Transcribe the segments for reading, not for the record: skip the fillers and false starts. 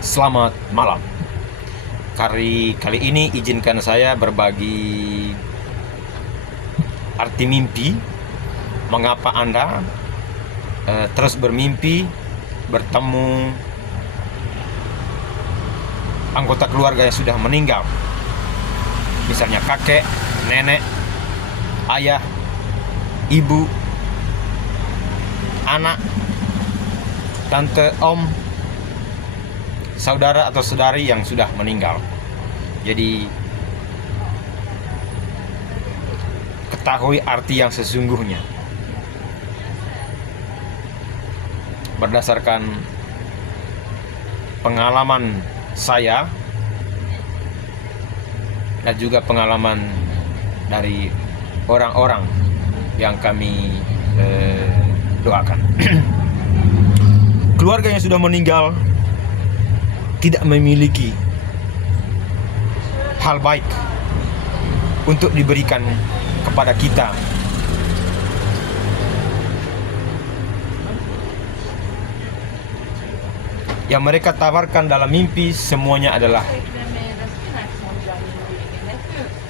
Selamat malam. Kali ini izinkan saya berbagi arti mimpi. Mengapa Anda terus bermimpi bertemu anggota keluarga yang sudah meninggal, misalnya kakek, nenek, ayah, ibu, anak, tante, om, saudara atau saudari yang sudah meninggal. Jadi ketahui arti yang sesungguhnya. Berdasarkan pengalaman saya dan juga pengalaman dari orang-orang yang kami doakan. Keluarga yang sudah meninggal tidak memiliki hal baik untuk diberikan kepada kita. Yang mereka tawarkan dalam mimpi semuanya adalah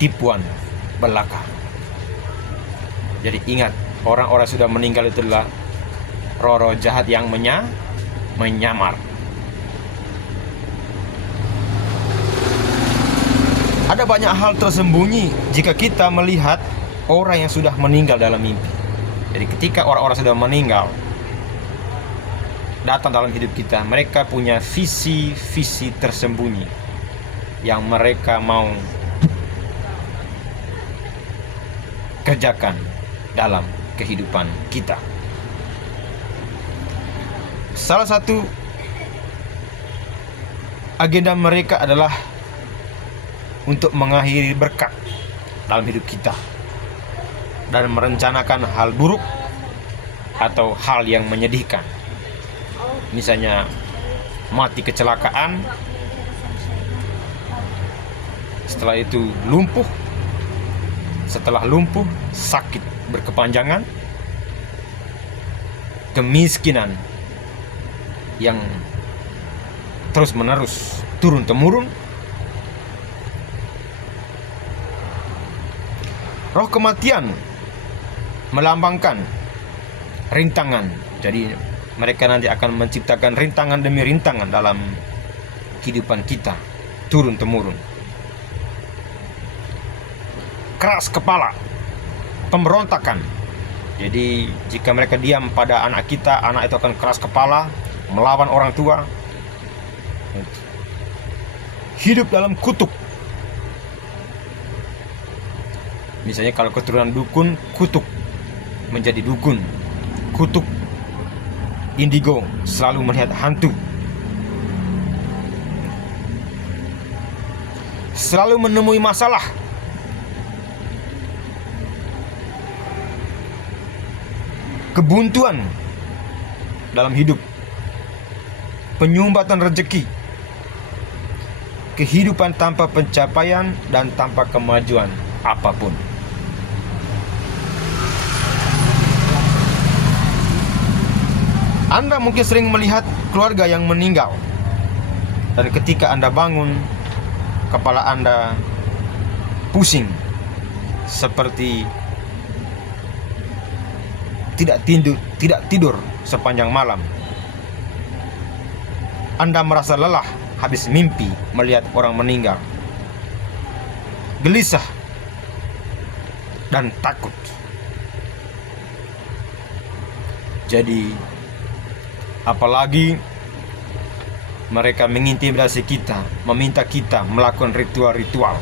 tipuan belaka. Jadi ingat, orang-orang sudah meninggal itu adalah roh-roh jahat yang menyamar. Ada banyak hal tersembunyi jika kita melihat orang yang sudah meninggal dalam mimpi. Jadi ketika orang-orang sudah meninggal datang dalam hidup kita, mereka punya visi-visi tersembunyi yang mereka mau kerjakan dalam kehidupan kita. Salah satu agenda mereka adalah untuk mengakhiri berkat dalam hidup kita dan merencanakan hal buruk atau hal yang menyedihkan. Misalnya mati kecelakaan, setelah itu lumpuh, setelah lumpuh sakit berkepanjangan, kemiskinan yang terus-menerus turun-temurun, roh kematian melambangkan rintangan. Jadi mereka nanti akan menciptakan rintangan demi rintangan dalam kehidupan kita, turun-temurun. Keras kepala, pemberontakan. Jadi jika mereka diam pada anak kita, anak itu akan keras kepala, melawan orang tua. Hidup dalam kutuk. Misalnya kalau keturunan dukun, kutuk menjadi dukun. Kutuk indigo, selalu melihat hantu. Selalu menemui masalah. Kebuntuan dalam hidup. Penyumbatan rezeki. Kehidupan tanpa pencapaian dan tanpa kemajuan apapun. Anda mungkin sering melihat keluarga yang meninggal, dan ketika Anda bangun, kepala Anda pusing, seperti tidak tidur sepanjang malam. Anda merasa lelah habis mimpi melihat orang meninggal, gelisah dan takut. Jadi apalagi mereka mengintimidasi kita, meminta kita melakukan ritual-ritual,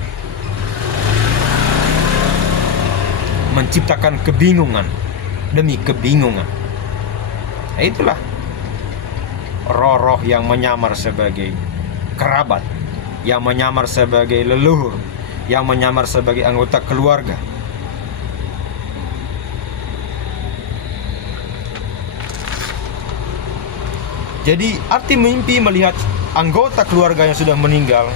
menciptakan kebingungan demi kebingungan. Nah, itulah roh-roh yang menyamar sebagai kerabat, yang menyamar sebagai leluhur, yang menyamar sebagai anggota keluarga. Jadi arti mimpi melihat anggota keluarga yang sudah meninggal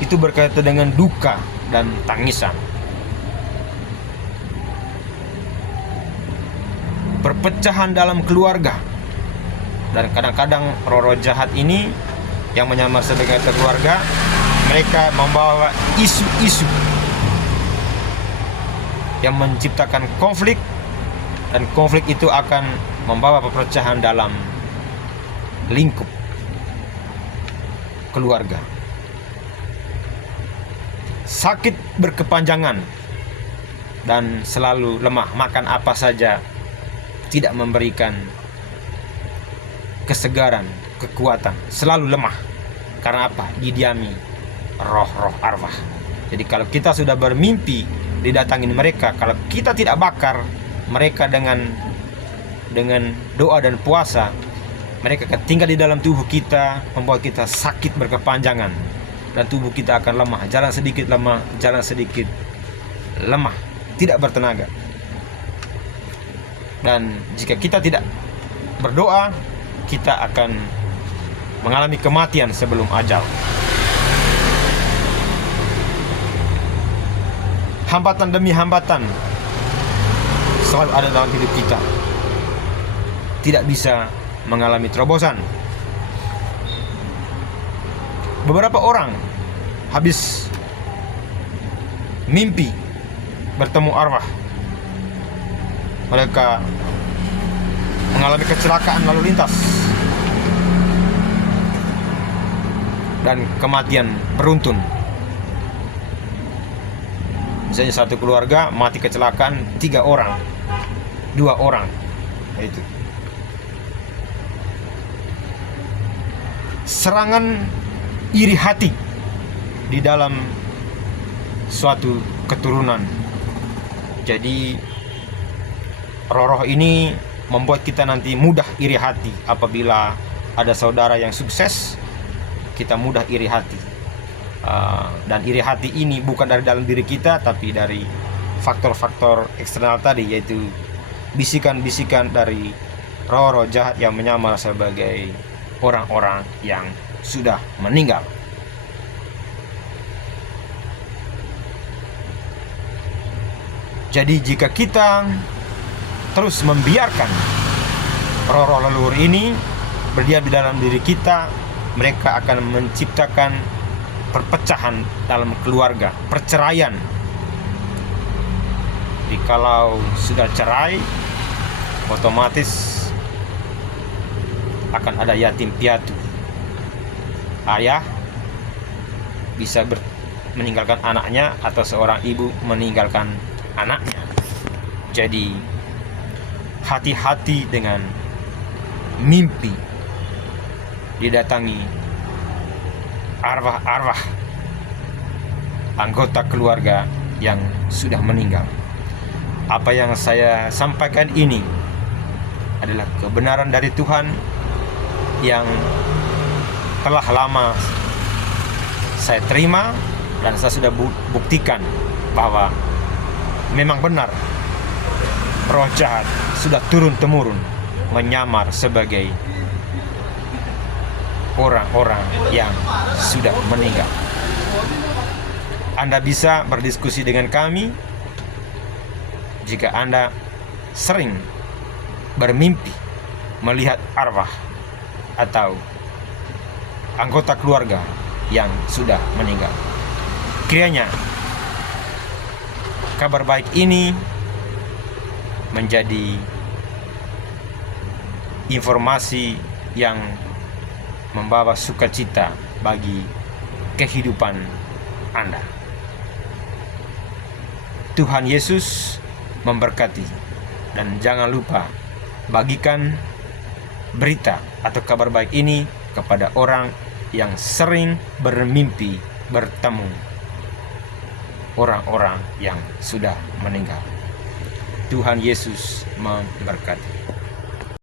itu berkaitan dengan duka dan tangisan. perpecahan dalam keluarga, Dan kadang-kadang roh-roh jahat ini yang menyamar sebagai keluarga, mereka membawa isu-isu yang menciptakan konflik, dan konflik itu akan membawa perpecahan dalam lingkup keluarga. Sakit berkepanjangan dan selalu lemah, makan apa saja tidak memberikan kesegaran, kekuatan, selalu lemah. Karena apa? Didiami roh-roh arwah. Jadi kalau kita sudah bermimpi didatangin mereka, kalau kita tidak bakar mereka dengan doa dan puasa, mereka akan tinggal di dalam tubuh kita, membuat kita sakit berkepanjangan, dan tubuh kita akan lemah, jalan sedikit lemah, jalan sedikit lemah, tidak bertenaga. Dan jika kita tidak berdoa, kita akan mengalami kematian sebelum ajal. Hambatan demi hambatan selalu ada dalam hidup kita, tidak bisa mengalami terobosan. Beberapa orang habis mimpi bertemu arwah, mereka mengalami kecelakaan lalu lintas dan kematian beruntun. Misalnya satu keluarga mati kecelakaan 3 orang, 2 orang, itu serangan iri hati di dalam suatu keturunan. Jadi roh-roh ini membuat kita nanti mudah iri hati. Apabila ada saudara yang sukses, kita mudah iri hati. Dan iri hati ini bukan dari dalam diri kita, tapi dari faktor-faktor eksternal tadi, yaitu bisikan-bisikan dari roh-roh jahat yang menyamar sebagai orang-orang yang sudah meninggal. Jadi jika kita terus membiarkan roh-roh leluhur ini berdiam di dalam diri kita, mereka akan menciptakan perpecahan dalam keluarga, perceraian. Jadi kalau sudah cerai, otomatis akan ada yatim piatu. Ayah bisa meninggalkan anaknya, atau seorang ibu meninggalkan anaknya. Jadi hati-hati dengan mimpi didatangi arwah-arwah anggota keluarga yang sudah meninggal. Apa yang saya sampaikan ini adalah kebenaran dari Tuhan yang telah lama saya terima, dan saya sudah buktikan bahwa memang benar roh jahat sudah turun-temurun menyamar sebagai orang-orang yang sudah meninggal. Anda bisa berdiskusi dengan kami jika Anda sering bermimpi melihat arwah atau anggota keluarga yang sudah meninggal. Kiranya kabar baik ini menjadi informasi yang membawa sukacita bagi kehidupan Anda. Tuhan Yesus memberkati, dan jangan lupa bagikan berita atau kabar baik ini kepada orang yang sering bermimpi bertemu orang-orang yang sudah meninggal. Tuhan Yesus memberkati.